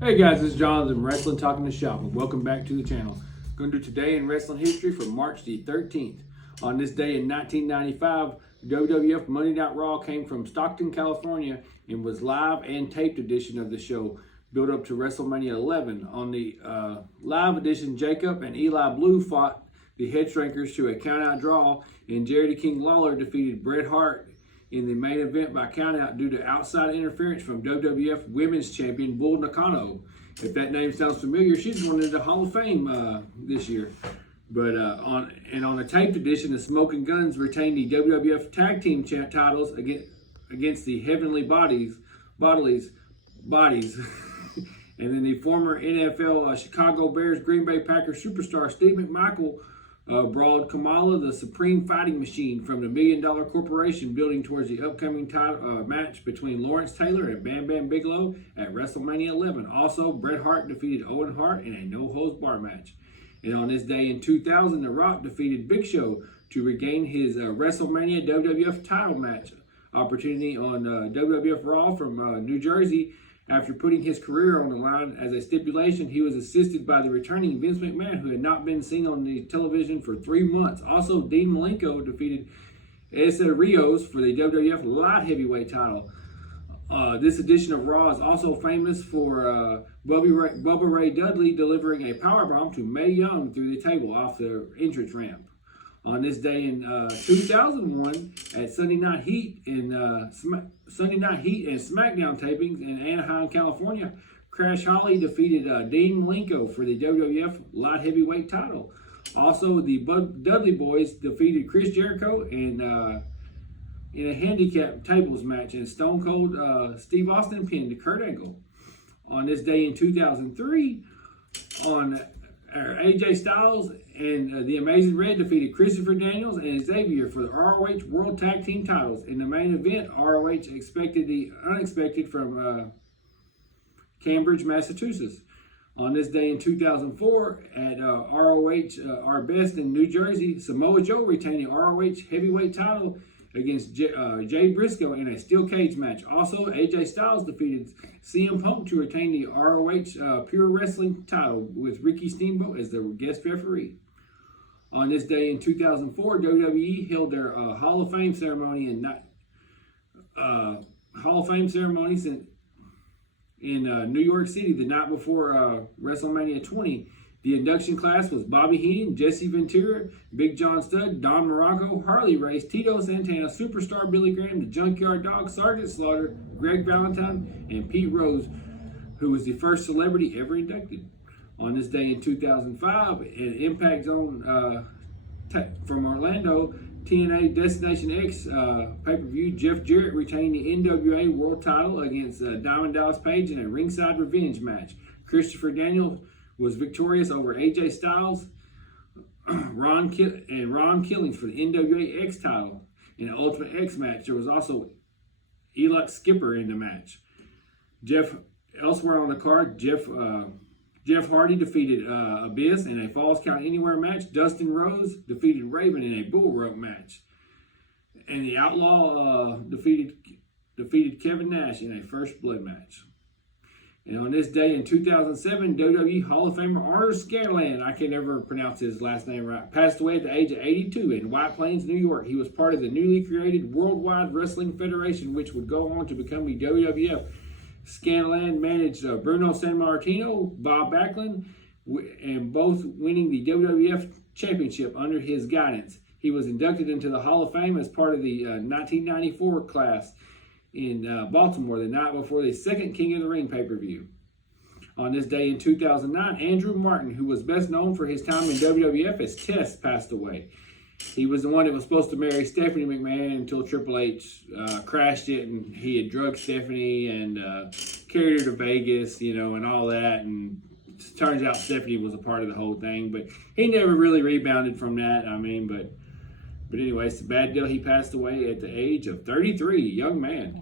Hey guys, this is Jonathan, Wrestling Talking the Shop, and welcome back to the channel. Going to do today in wrestling history for March the 13th. On this day in 1995, WWF Monday Night Raw came from Stockton, California, and was live and taped edition of the show, built up to WrestleMania 11. On the live edition, Jacob and Eli Blue fought the Headshrinkers to a countout draw, and Jerry the King Lawler defeated Bret Hart in the main event by countout due to outside interference from WWF Women's Champion Bull Nakano. If that name sounds familiar, she's going into the Hall of Fame this year. But on the taped edition, the Smoking Guns retained the WWF Tag Team titles against the Heavenly Bodies. And then the former NFL Chicago Bears Green Bay Packers superstar Steve McMichael brawled Kamala, the Supreme Fighting Machine, from the $1 Million Corporation, building towards the upcoming match between Lawrence Taylor and Bam Bam Bigelow at WrestleMania 11. Also, Bret Hart defeated Owen Hart in a no-holds-barred match. And on this day in 2000, The Rock defeated Big Show to regain his WrestleMania WWF title match opportunity on WWF Raw from New Jersey. After putting his career on the line as a stipulation, he was assisted by the returning Vince McMahon, who had not been seen on the television for 3 months. Also, Dean Malenko defeated Essa Rios for the WWF Light Heavyweight title. This edition of Raw is also famous for Bubba Ray Dudley delivering a powerbomb to Mae Young through the table off the entrance ramp. On this day in 2001, at Sunday Night Heat and SmackDown tapings in Anaheim, California, Crash Holly defeated Dean Malenko for the WWF Light Heavyweight title. Also, the Dudley Boys defeated Chris Jericho in a handicap tables match, and Stone Cold Steve Austin pinned Kurt Angle. On this day in 2003, AJ Styles and the Amazing Red defeated Christopher Daniels and Xavier for the ROH World Tag Team titles. In the main event, ROH expected the unexpected from Cambridge, Massachusetts. On this day in 2004, at ROH Our Best in New Jersey, Samoa Joe retained the ROH Heavyweight title against Jay Briscoe in a steel cage match. Also, AJ Styles defeated CM Punk to retain the ROH Pure Wrestling title with Ricky Steamboat as the guest referee. On this day in 2004, WWE held their Hall of Fame ceremony in New York City the night before WrestleMania 20. The induction class was Bobby Heenan, Jesse Ventura, Big John Studd, Don Muraco, Harley Race, Tito Santana, Superstar Billy Graham, the Junkyard Dog, Sergeant Slaughter, Greg Valentine, and Pete Rose, who was the first celebrity ever inducted. On this day in 2005, an Impact Zone from Orlando, TNA Destination X pay-per-view, Jeff Jarrett retained the NWA World title against Diamond Dallas Page in a ringside revenge match. Christopher Daniels was victorious over AJ Styles and Ron Killings for the NWA X title. In the Ultimate X match, there was also Elix Skipper in the match. Elsewhere on the card, Jeff Hardy defeated Abyss in a Falls Count Anywhere match. Dustin Rhodes defeated Raven in a bull rope match. And the Outlaw defeated Kevin Nash in a First Blood match. And on this day in 2007, WWE Hall of Famer Arnold Scanlan, I can never pronounce his last name right, passed away at the age of 82 in White Plains, New York. He was part of the newly created Worldwide Wrestling Federation, which would go on to become the WWF. Scanlan managed Bruno Sammartino, Bob Backlund, and both winning the WWF Championship under his guidance. He was inducted into the Hall of Fame as part of the 1994 class in Baltimore the night before the second King of the Ring pay-per-view. On this day in 2009, Andrew Martin, who was best known for his time in WWF as Test, passed away. He was the one that was supposed to marry Stephanie McMahon until Triple H crashed it, and he had drugged Stephanie and carried her to Vegas, and all that. And it turns out Stephanie was a part of the whole thing, but he never really rebounded from that. But anyway, it's a bad deal. He passed away at the age of 33. Young man.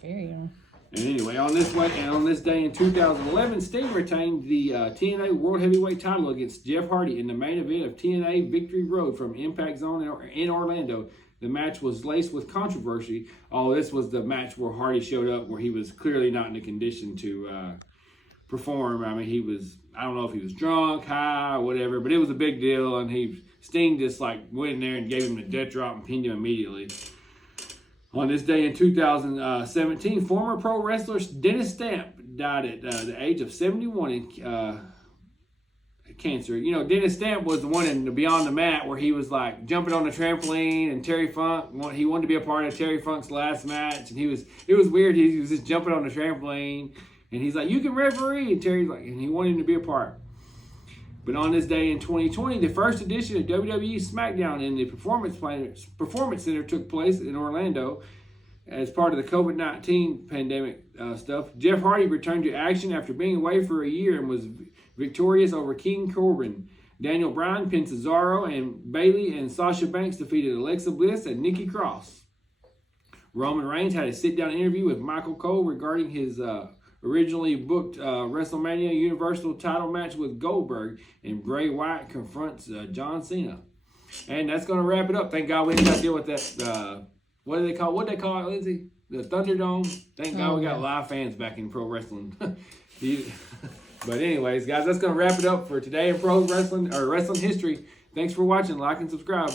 Very young. And anyway, on this day in 2011, Sting retained the TNA World Heavyweight title against Jeff Hardy in the main event of TNA Victory Road from Impact Zone in Orlando. The match was laced with controversy. Oh, this was the match where Hardy showed up, where he was clearly not in a condition to perform. I mean, I don't know if he was drunk, high, or whatever, but it was a big deal. And Sting just like went in there and gave him a death drop and pinned him immediately. On this day in 2017, former pro wrestler Dennis Stamp died at the age of 71 in cancer. You know, Dennis Stamp was the one in Beyond the Mat where he was like jumping on the trampoline, and Terry Funk, he wanted to be a part of Terry Funk's last match, and it was weird. He was just jumping on the trampoline, and he's like, "You can referee," and Terry's like, and he wanted him to be a part. But on this day in 2020, the first edition of WWE SmackDown in the Performance Center took place in Orlando as part of the COVID-19 pandemic stuff. Jeff Hardy returned to action after being away for a year and was victorious over King Corbin. Daniel Bryan pinned Cesaro, and Bayley and Sasha Banks defeated Alexa Bliss and Nikki Cross. Roman Reigns had a sit-down interview with Michael Cole regarding his originally booked WrestleMania Universal title match with Goldberg, and Bray Wyatt confronts John Cena. And that's going to wrap it up. Thank God we didn't have to deal with that. What do they call it, Lindsay? The Thunderdome. Thank God we got live fans back in pro wrestling. But anyways, guys, that's going to wrap it up for today in pro wrestling or wrestling history. Thanks for watching. Like and subscribe.